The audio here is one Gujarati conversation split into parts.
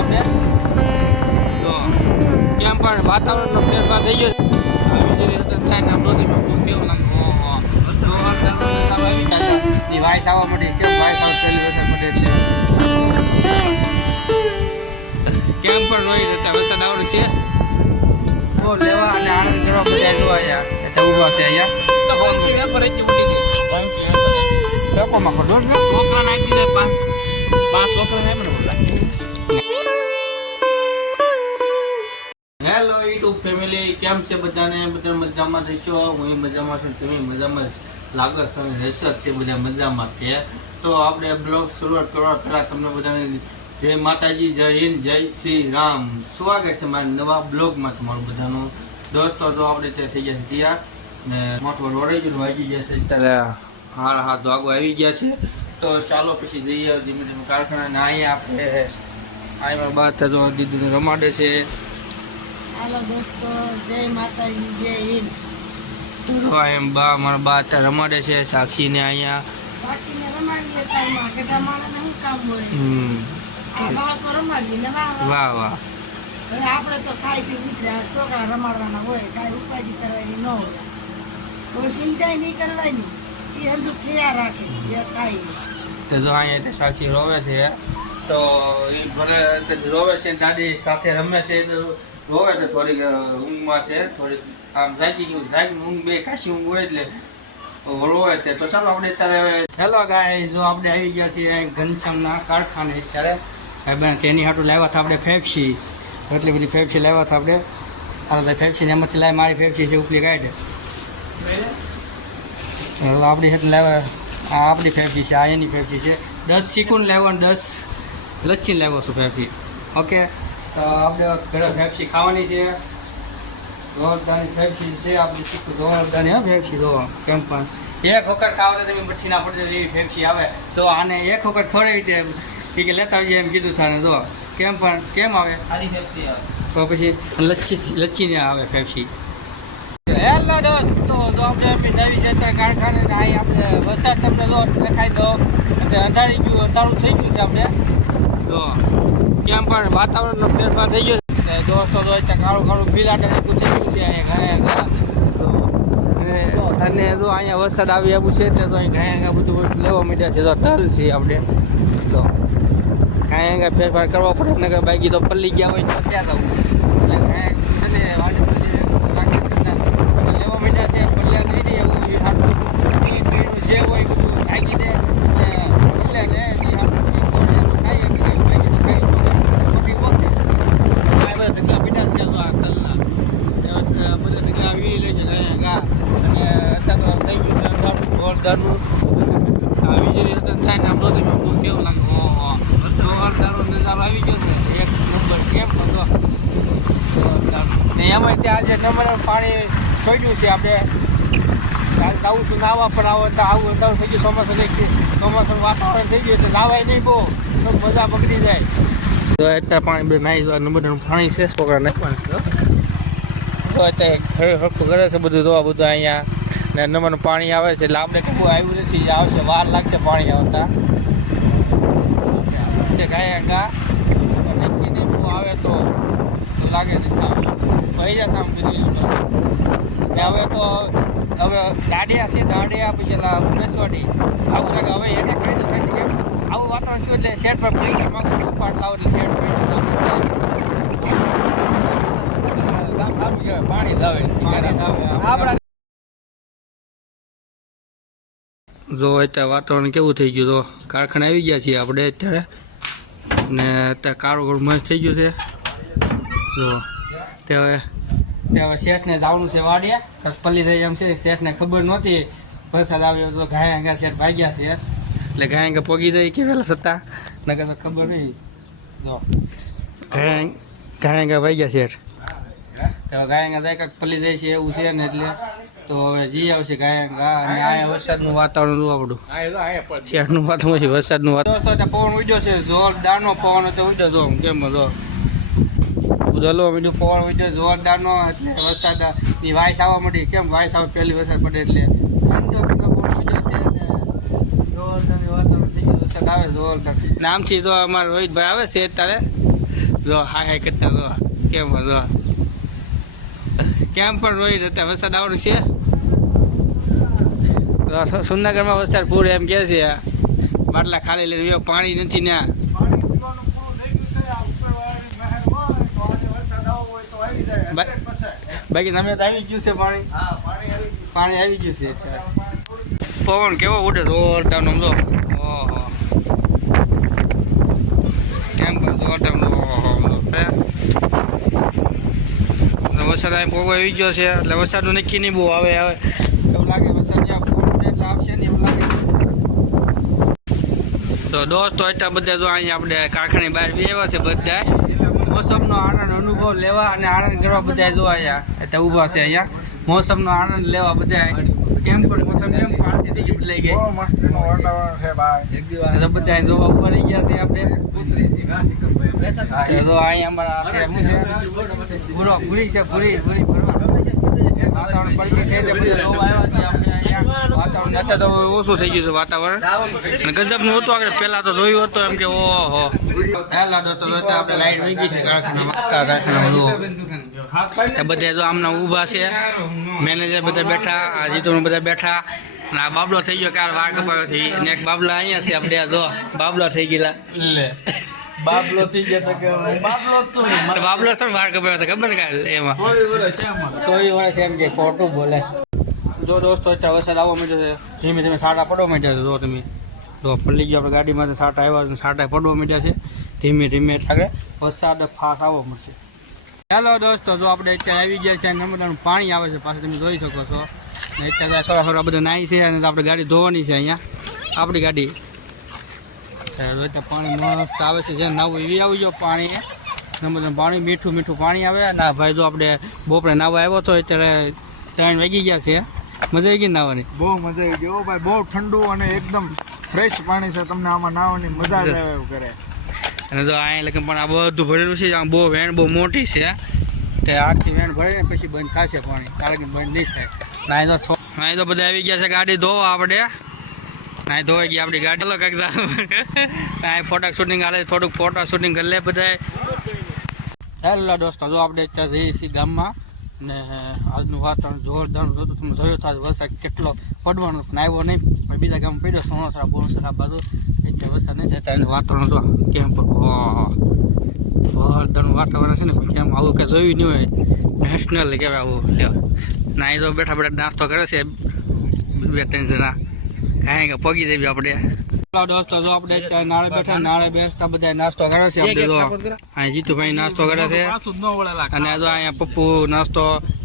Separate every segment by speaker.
Speaker 1: આપણે. તો કેમ પણ વાતાવરણનો ફેરફાર થઈ ગયો વીજળી થાય ને આપણો કેવું લાગે? આવવા કેમ વાઇસ આવે પહેલી વરસાદ પડે એટલે. કેમ પણ રોઈ જતા વરસાદ આવડે છે. તો લેવા અને આનંદ કરવા બધા જો અહીંયા. એટલે છે અહીંયા. ને
Speaker 2: છોકરા નાખી દે પાંચ પાંચ છોકરા નાખે ને બધા
Speaker 1: હેલો યુટ્યુબ ફેમિલી કેમ છે બધાને? બધા મજામાં રહેશો હું મજામાં છું, તમે મજામાં જ અને રહેશો તે બધા મજામાં છે. તો આપણે બ્લોગ શરૂઆત કરવા પહેલાં તમને બધાને જય માતાજી, જય હિન્દ, જય શ્રી રામ. સ્વાગત છે મારા નવા બ્લોગમાં તમારું બધાનું. દોસ્તો તો આપણે ત્યાં થઈ ગયા તૈયાર ને મોટો રોડે જ વાગી ગયા છે ત્યારે હાર હાથ આગો આવી ગયા છે. તો ચાલો પછી જઈએ ધીમે ધીમે કારખાના ને અહીંયા આપણે, અહીંયા બાદ તો દીદીને રમાડે છે.
Speaker 3: હાલો દોસ્તો જય માતાજી જય હિન્દ.
Speaker 1: તો એમ બા મારા બા અત્યારે રમાડે છે સાક્ષીને અહીંયા.
Speaker 3: સાક્ષીને રમાડીએ તારમાં કેટલા માણસને શું કામ હોય?
Speaker 1: હમ.
Speaker 3: આ બાળકો રમાડીએ ને વાહ વાહ. હવે આપણે તો ખાઈ પી ઉતર્યા છોકરા રમાડવાના હોય કાંઈ ઉપાધિ કરવાની ન હોય. કોઈ ચિંતા નહીં કરવાની. એ હજુ થયા રાખે જે
Speaker 1: તો જો અહીંયા સાક્ષી રોવે છે તો એ ભલે રોવે છે દાદી સાથે રમે છે રોવે તો થોડીક ઊંઘમાં છે, થોડીક આમ જાગી ગયું જાગી ઊંઘ બે કાશી ઊંઘ હોય એટલે રોવે તે. તો ચાલો આપણે અત્યારે હેલો ગાય જો આપણે આવી ગયા છીએ ઘનશ્યામના કારખાને અત્યારે. ભાઈ તેની હાટું લાવ્યા હતા આપણે ફેફસી એટલી બધી ફેફસી લાવ્યા હતા આપણે. આ ફેફસી એમાંથી લાવી મારી ફેફસી છે ઉપલી ગાઈડ આપણી હેઠ લાવ્યા. આ આપણી ફેફસી છે, આ એની ફેફસી છે. દસ ચીકુન લાવ્યો અને દસ લચ્છી લાવ્યો છું ફેફસી ઓકે તો આપણે ઘરે ફેફસી ખાવાની છે. ધોળદાની ફેફસી છે આપણે શીખું ધોળદાની હા ફેફસી ધોવા કેમ પણ? એક વખત ખાવ તો તમે મઠ્ઠી ના પડે એવી ફેફસી આવે તો આને એક વખત ખવડાવી છે ઈ કે લેતા આવજે એમ કીધું થાને જો કેમ પણ? કેમ આવે?
Speaker 2: ખાલી ફેફસી આવે.
Speaker 1: તો પછી લચ્છી લચ્છીને આવે ફેફસી હેલો દોસ્તો તો આપણે આપણી નવી ક્ષેત્ર કારખાને અહીં આપણે વરસાદ તમને જો દેખાય દો એટલે અંધારી ગયું અંધારું થઈ ગયું છે આપણે. તો. કેમ પણ વાતાવરણનો ફેરફાર થઈ ગયો છે. દોસ્તો દોસ્ત કાળું કાળું પીલાટા પૂછી ગયું છે અહીંયા ઘાયા અને જો અહીંયા વરસાદ આવી એવું છે એટલે તો અહીં ઘાયા બધું લેવા માંડ્યા છે. તો તલ છે આપણે. તો કાંઈ ફેરફાર કરવો પડે નગર બાકી તો પલ્લી ગયા હોય તો ક્યાં જવું એટલે કાંઈ છે ને વાડી બધી બાકી બધીના લેવા માંડ્યા છે પલ્યા નહીં રહી એવું એ હાથું એ ટ્રેનું જે હોય બધું નાખી દે ને પલ્યા ને એ હાથું એ કોણ એનું ખાઈ શકે ને બાકી તો ખાઈ મોટી કોક ને આ બધા ઢગલા પીડા છે તો આ તલના એ બધા ઢગલા વીણી લે છે અહીંયા ગા અને અત્યારે તો થઈ ગયું છે અંધારું જોરદારનું આ વીજળી અત્યારે થાય ને આમ તો તમે બહુ કેવું લાગે ઓહો આવી ગયો છે. એક નંબર કેમ હતો? ને એમાં ત્યાં આજે નંબર પાણી છોડ્યું છે આપણે. આવું છું, નાવા પણ આવો, તો આવું, તો થઈ ગયું, ચોમાસું થઈ ગયું. ચોમાસું વાતાવરણ થઈ ગયું એટલે નાવાય નહીં બહુ. તો મજા બગડી જાય. તો અત્યારે પાણી નાહી જવા નંબરનું પાણી છે છોકરા નાખવાનું તો અત્યારે હરખું કરે છે બધું, જોવા બધું અહીંયા. ને નંબરનું પાણી આવે છે, એટલે આપણે કેવું આવ્યું નથી, આવશે, વાર લાગશે પાણી આવતા. તે ગાય ગા નક્કી નહીં બહુ આવે તો લાગે નથી આવે ભાઈ જા કીધું ને હવે તો હવે દાડિયા છે દાડિયા પછી એલા ઉમેશવાડી આવું લાગે હવે એને કઈ નથી થાય કેમ આવું વાતાવરણ થયું એટલે શેઠ પર પૈસા માગું ઉપાડતા લાવો એટલે શેઠ પૈસા પાણી દાવે. પાણી દાવે આપણા જો અત્યારે વાતાવરણ કેવું થઈ ગયું તો કારખાના આવી ગયા છીએ આપણે અત્યારે. ને અત્યારે કારોગર મસ્ત થઈ ગયું છે. જો તે હવે તે હવે શેઠને જવાનું છે વાડીએ. પલ્લી થઈ એમ છે. શેઠને ખબર નહોતી. વરસાદ આવ્યો તો ઘાય ઘા શેઠ ભાગ્યા છે. એટલે ઘાય ઘા પોગી જાય કે પેલા સત્તા? નકર તો ખબર નહીં જો. ઘાય ઘાય ઘા ભાગ્યા શેઠ. તો ગાયા જાય કાંક પલ્લી જાય છે એવું છે ને એટલે તો હવે જી આવશે ગાયન ગા અને આ વરસાદનું વાતાવરણ જોવા પડું શેઠનું વાતાવરણ છે વરસાદનું વાતાવરણ. પવન ઉડ્યો છે. જોરદારનો પવન હતો ઉડ્યો જો કેમ જો દલો બીજું પવન ઉડ્યો જોરદારનો એટલે વરસાદની વાઇસ આવવા માંડી. કેમ? વાયસ આવે પહેલી વરસાદ પડે એટલે. ઠંડો ઠંડો પવન ઉડ્યો છે જોરદાર વાતાવરણ થઈ ગયું. વરસાદ આવે જોરદાર નામથી જો અમારા રોહિતભાઈ આવે છે તારે જો હાય હાય કરતા જો કેમ જો. કેમ પણ રોહિત હતા વરસાદ આવવાનું છે? તો સુરનગરમાં વરસાદ પૂર એમ કે છે. બાટલા ખાલી લઈને રહ્યો પાણી નથી ને
Speaker 4: પાણી પીવાનું પૂરું થઈ ગયું છે. આ ઉપરવાળાની મહેર હોય તો આજે વરસાદ આવવો હોય તો આવી જાય.
Speaker 1: બા-
Speaker 4: 100%.
Speaker 1: બાકી તમે તો આવી ગયું છે પાણી.
Speaker 4: પાણી આવી ગયું.
Speaker 1: છે. પવન કેવો ઉડે જોરદાર આમ જો. ઓહો. પણ જોરદાર આમ ઓહો વરસાદ અહીં પોગો આવી ગયો છે. એટલે વરસાદનું નક્કી નહીં બહુ આવે આવે. એવું લાગે વરસાદ જ્યાં પૂર ઉડે એટલે આવશે ને એવું લાગે વરસાદ. તો દોસ્તો એટલા બધા જો અહીંયા આપણે કારખાની બહાર બેવા છે બધા. મોસમનો આનંદ અનુભવ લેવા અને આનંદ કરવા બધા જો અહીંયા એટલે ઊભા છે અહીંયા. મોસમનો આનંદ લેવા બધા કેમ પણ મોસમ કેમ પાલતી થઈ ગઈ બદલાઈ ગઈ. તો બધા જોવા ઉપર ગયા છે આપણે. તો અહીંયા અમારા પૂરો પૂરી છે પૂરી પૂરી વાતાવરણ પલટી થઈ એટલે બધા જોવા આવ્યા છે આપણે અહીંયા વાતાવરણ અત્યારે તો ઓછું થઈ ગયું છે વાતાવરણ. અને ગજબનું હતું આગળ પહેલા તો જોયું હતું એમ કે ઓહો. પહેલા તો તો આપણે લાઈટ વહી છે કારખાનામાં. કારખાનામાં જુઓ. તો બધા જો આમના ઊભા છે. મેનેજર બધા બેઠા આ જીતુનું બધા બેઠા. અને આ બાબલો થઈ ગયો કાલ વાર કપાયો છે અને એક બાબલા અહીંયા છે આપણે જો બાબલો થઈ ગયેલા.
Speaker 2: લે. બાબલો થઈ ગયા તો કે બાબલો શું
Speaker 1: બાબલો શું વાર કપાયો હતો ખબર ને કાલ એમાં. સોરી વર્ષ એમ કે ખોટું બોલે. જો દોસ્તો, અત્યારે વરસાદ આવવા માંડ્યો છે. ધીમે ધીમે સાટા પડવા માંડ્યા છે, જો તમે. જો પલ્લી ગયા આપણે ગાડીમાં સાટા આવ્યા છે સાટા પડવા માંડ્યા છે. ધીમે ધીમે એટલે વરસાદ ફાસ આવવા મળશે ચાલો દોસ્તો, જો આપણે અત્યારે આવી ગયા છે અને નર્મદાનું પાણી આવે છે, પાછું તમે જોઈ શકો છો. ને અત્યારે થોડા થોડા બધા નાહી છે, અને આપણે ગાડી ધોવાની છે અહીંયા. આપણી ગાડી. પાણી મસ્ત આવે છે જે નવું એવી આવી ગયો પાણી. નંબર પાણી, મીઠું મીઠું પાણી આવે. ના ભાઈ જો આપણે બપોરે નાવા આવ્યો હતો અત્યારે ત્રણ વાગી ગયા છે. મજા આવી ગઈ નાવાની?
Speaker 4: બહુ મજા આવી ગઈ. ઓ ભાઈ બહુ ઠંડુ અને એકદમ ફ્રેશ પાણી છે. તમને આમાં નાહવાની મજા જ આવે એવું કરે.
Speaker 1: અને જો અહીંયા લખે પણ આ બધું ભરેલું છે. આમ બહુ વેણ બહુ મોટી છે. તે આખી વેણ ભરીને પછી બંધ થશે પાણી. કારણ કે બંધ નહીં થાય. નાય તો નાય તો બધા આવી ગયા છે ગાડી ધોવા આપણે. નાય ધોવાઈ ગઈ આપણી ગાડી. લો કાંઈક નાય ફોટા શૂટિંગ હાલે થોડુંક ફોટા શૂટિંગ કરી લે બધા હેલો દોસ્તો જો આપણે અત્યારે જઈએ છીએ ગામમાં. ને આજનું વાતાવરણ જોરદાર જોતું તમે જોયું થાય વરસાદ કેટલો પડવાનો પણ આવ્યો નહીં. પણ બીજા ગામ પડ્યો સોનસરા બોનસરા બાજુ. એટલે વરસાદ નહીં થતા એનું વાતાવરણ તો કેમ જોરદારનું વાતાવરણ છે ને. કેમ આવું કે જોયું નહીં હોય. નેશનલ કહેવાય આવું. લેવા ના, એ તો બેઠા બેઠા નાસ્તો કરે છે. બે, ત્રણ જણા. કાંઈ કે પગી જઈએ આપણે. દોસ્તો જો આપણે નાળે બેઠા નાળે બેસતા બધા નાસ્તો કરે છે આપણે જો અહીં જીતુભાઈ નાસ્તો કરે છે અને જો અહીંયા પપ્પુ નાસ્તો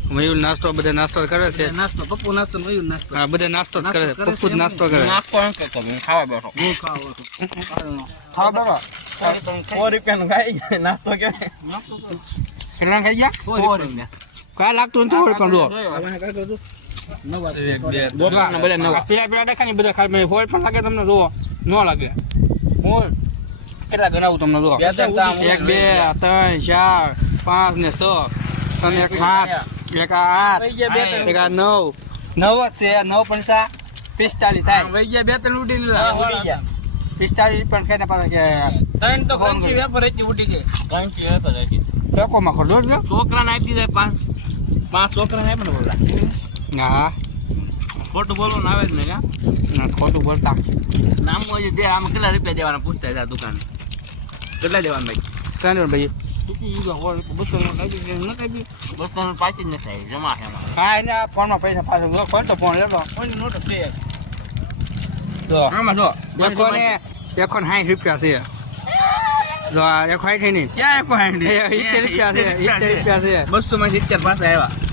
Speaker 1: મયુર નાસ્તો બધા નાસ્તો કરે છે
Speaker 2: નાસ્તો પપ્પુ નાસ્તો મયુર નાસ્તો
Speaker 1: બધા નાસ્તો જ કરે છે પપ્પુ જ નાસ્તો કરે
Speaker 2: નાસ્તો એમ કે તમે ખાવા બેઠો હું ખાવા
Speaker 1: હા
Speaker 2: સો રૂપિયાનું ખાઈ ગયા નાસ્તો કે
Speaker 1: કેટલા ખાઈ ગયા
Speaker 2: સો રૂપિયા
Speaker 1: કાંઈ લાગતું નથી પણ જો
Speaker 2: બે બધા
Speaker 1: ને ન
Speaker 2: ત્રણ
Speaker 1: ચાર પાંચ ને છ સાત નવ નવ છે નવ પંચા પિસ્તાલીસ થાય
Speaker 2: વહી ગયા બે ત્રણ ઉડી ગયા
Speaker 1: પિસ્તાલીસ પણ કઈ પેકોમાં ખોલો
Speaker 2: છોકરાને આપી દે પાંચ પાંચ છોકરાને ને બોલા
Speaker 1: હા.
Speaker 2: ખોટું બોલવાનું આવે જ ને કા?
Speaker 1: ના ખોટું બોલતા.
Speaker 2: નામ હોય દે આમાં કેટલા રૂપિયા દેવાના પૂછતા હતા દુકાન? કેટલા દેવાના ભાઈ?
Speaker 1: ત્રણ ભાઈ.
Speaker 2: બસો જ
Speaker 1: પૈસા જો જો
Speaker 2: જો.
Speaker 1: ને. જો
Speaker 2: માં સિત્તેર પાછા આવ્યા.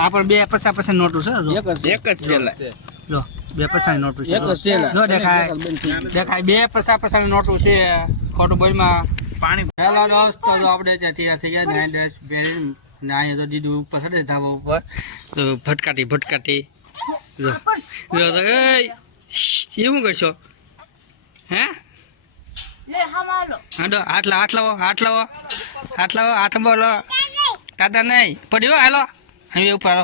Speaker 1: આ પણ બે પચાસ પચાસ નોટો છે જો.
Speaker 2: એક જ છે.
Speaker 1: જો બે પચાસ નોટો છે
Speaker 2: એક જ છે
Speaker 1: જો દેખાય. દેખાય. બે પચાસ પચાસ નોટું છે ખોટું બોલમાં.
Speaker 2: પાણી
Speaker 1: હેલો દોસ્તો જો આપણે ત્યાં થઈ ગયા. નાઇન ડ્રેસ પહેરીને નાઈ તો દીદી ઉપર સડે ધાબા ઉપર. તો ભટકાટી ભટકાટી. જો. જો તો એ શું કરશો? હે?
Speaker 3: લે હમાલો
Speaker 1: હાડો હાથ લાવો હાથ લાવો હાથ લાવો. હાથ લાવો હાથ બોલો. દાદા નહીં. પડ્યો હાલો. અહીં ઉપર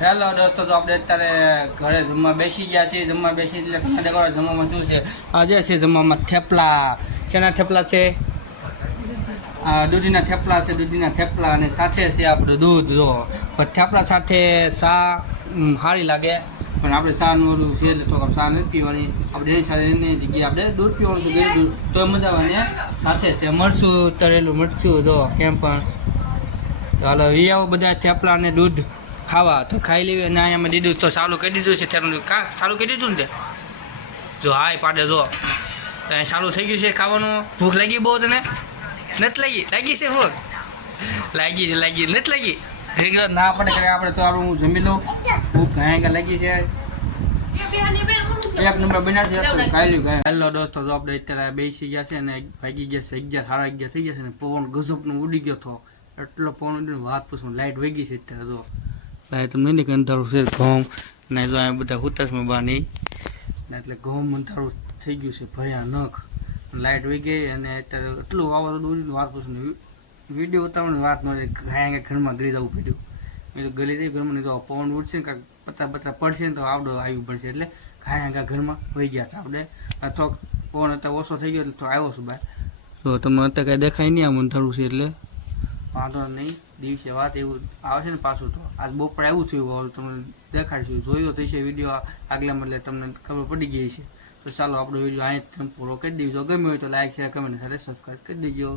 Speaker 1: હાલો દોસ્તો, તો આપણે અત્યારે ઘરે જમવા બેસી ગયા છીએ. જમવા બેસી એટલે તમને દેખાડો જમવામાં શું છે? આજે છે જમવામાં થેપલા. શેના થેપલા છે? દૂધીના થેપલા છે, દૂધીના થેપલા અને સાથે છે આપણું દૂધ. જો થેપલા સાથે સા સારી લાગે. પણ આપણે સાનું છે એટલે તો સા નથી પીવાની. આપણે એની સાથે એની જગ્યાએ આપણે દૂધ પીવાનું તો મજા આવે સાથે છે મરચું તળેલું મરચું. જો, કેમ પણ? તો હાલો આવો બધા થેપલા અને દૂધ ખાવા. તો ખાઈ લેવી અને અહીંયા દીધું તો ચાલુ કરી દીધું છે તેનું કા? ચાલુ કરી દીધું ને તે? જો હાય પાડે, જો. તો ચાલુ થઈ ગયું છે ખાવાનું. ભૂખ લાગી બહુ તને? નથી લાગી? લાગી છે ભૂખ? લાગી છે, લાગી. નથી લાગી? વાર ના પડે કરે આપણે તો આપણે હું જમી લઉં. ભૂખ કાંઈ લાગી છે. એક નંબર બન્યા છે હેલો દોસ્તો તો આપણે અત્યારે બેસી ગયા છે અને વાગી ગયા છે, અગિયાર, સાડા અગિયાર થઈ ગયા છે ને, પવન ગજબનો ઉડી ગયો હતો એટલો પવન ઉડીને વાત પૂછું લાઇટ વહી ગઈ છે અત્યારે જો. લાઇટ તમને નહીં કે અંધારું છે ઘઉં. ને જો અહીંયા બધા હુતાશમાં બહાર નહીં એટલે ઘઉં અંધારું થઈ ગયું છે ભયાનક. લાઇટ વહી ગઈ અને અત્યારે એટલું વાવાઝોડું ઉડીને વાત પૂછું વીડિયો ઉતારવાની વાત મળે ઘણા ઘરમાં ગળી જવું પડ્યું. એ તો ગલી જઈ ઘરમાં નહીં તો પવન ઉડશે ને કાંઈક પત્તા પત્તા પડશે ને તો આવડો આવ્યું પડશે એટલે ખાયા ઘા ઘરમાં વહી ગયા હતા આપણે થોડોક પવન અત્યારે ઓછો થઈ ગયો એટલે તો આવ્યો છું બહાર. તો તમને અત્યારે કાંઈ દેખાય નહીં આમ અંધારું છે એટલે. વાંધો નહીં, દિવસે વાત એવું આવે છે ને પાછું તો. આજ બપોરે એવું થયું તમને દેખાડશું. જોયો તો છે વીડિયો આગલા મતલબ તમને ખબર પડી ગઈ છે તો ચાલો આપણો વીડિયો અહીં પૂરો કરી દેજો ગમ્યો હોય તો લાઈક શેર કમેન્ટ સાથે સબસ્ક્રાઈબ કરી દેજો.